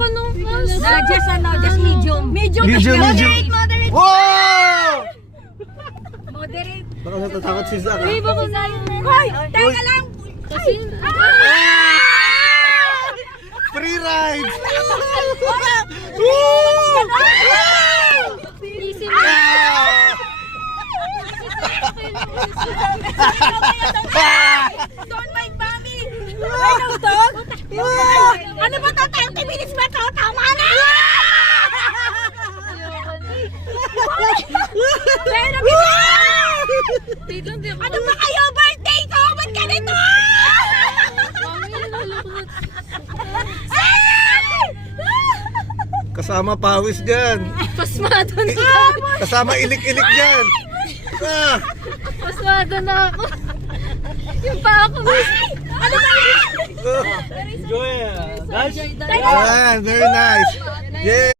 ako nung mas. Just medium. Medium. Medium. Wow! Moderate. Baka natatakot si Zach. Babe, ako na. Hoy, teka lang. Kasi, Free ride! easy na. Don't mind mommy. Ano to? Ano ba to? 30 minutes ba to? Tama na! Pero ano ba kayo? Birthday ko? Ba't ganito? Kasama pawis dyan. Pasmado na. Kasama ilik-ilik dyan. Ah! Pasmado na ako. Yung pa ako. Ano ba yan? Oh. Enjoy. Guys. Ayan, very nice. Yeah.